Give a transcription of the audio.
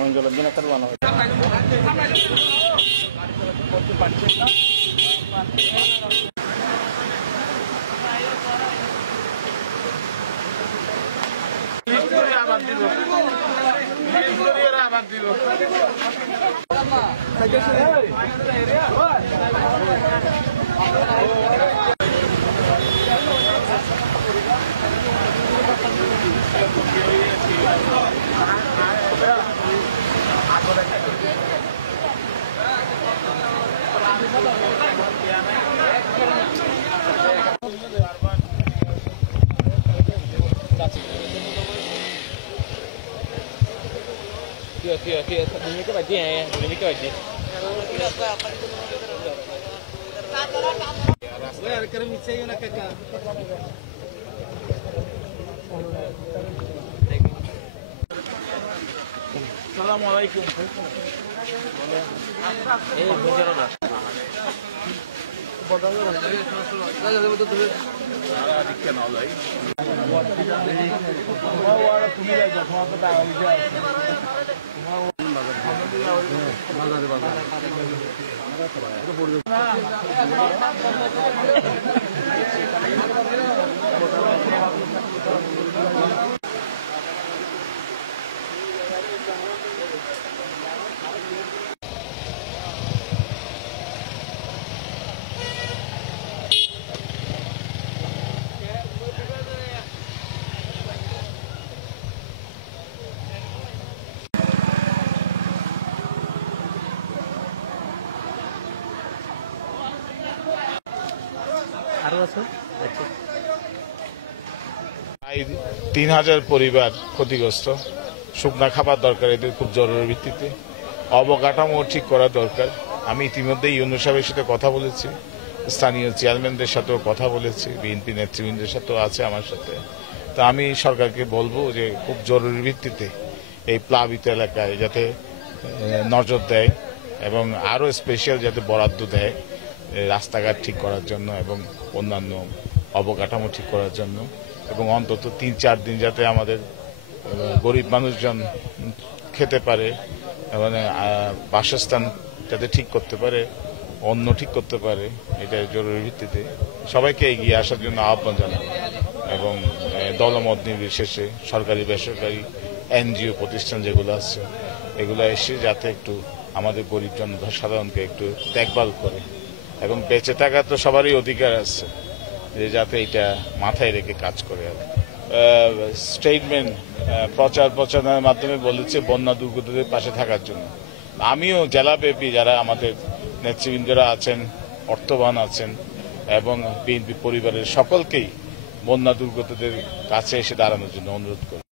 অঞ্চলের দিন একটা বানানো হয় Kia, ini ke baju ya, ini ke baju. Assalamualaikum. Bicara lah. প্রায় ৩,০০০ পরিবার ক্ষতিগ্রস্ত। শুকনা খাবার দরকার এদের খুব জরুরি ভিত্তিতে, অবকাঠামো ঠিক করা দরকার। আমি ইতিমধ্যে ইউনূস সাহেবের সাথে কথা বলেছি, স্থানীয় চেয়ারম্যানদের সাথেও কথা বলেছি, বিএনপি নেতৃবৃন্দের সাথেও আছে আমার সাথে। তো আমি সরকারকে বলবো যে খুব জরুরি ভিত্তিতে এই প্লাবিত এলাকায় যাতে নজর দেয় এবং আরও স্পেশাল যাতে বরাদ্দ দেয় রাস্তাঘাট ঠিক করার জন্য এবং অন্যান্য অবকাঠামো ঠিক করার জন্য, এবং অন্তত ৩-৪ দিন যাতে আমাদের গরিব মানুষজন খেতে পারে, মানে বাসস্থান যাতে ঠিক করতে পারে, অন্ন ঠিক করতে পারে, এটা জরুরি ভিত্তিতে সবাইকে এগিয়ে আসার জন্য আহ্বান জানাবো। এবং দলমত নির্বিশেষে সরকারি বেসরকারি এনজিও প্রতিষ্ঠান যেগুলো আছে এগুলো এসে যাতে একটু আমাদের গরিব জনসাধারণকে একটু দেখভাল করে, এবং বেঁচে থাকার তো সবারই অধিকার আছে, যে যাতে এটা মাথায় রেখে কাজ করে। স্টেটমেন্ট প্রচার প্রচারণার মাধ্যমে বলেছে বন্যা দুর্গতদের পাশে থাকার জন্য। আমিও জেলাব্যাপী যারা আমাদের নেতৃবৃন্দরা আছেন, অর্থবান আছেন, এবং বিএনপি পরিবারের সকলকেই বন্যা দুর্গতদের কাছে এসে দাঁড়ানোর জন্য অনুরোধ করি।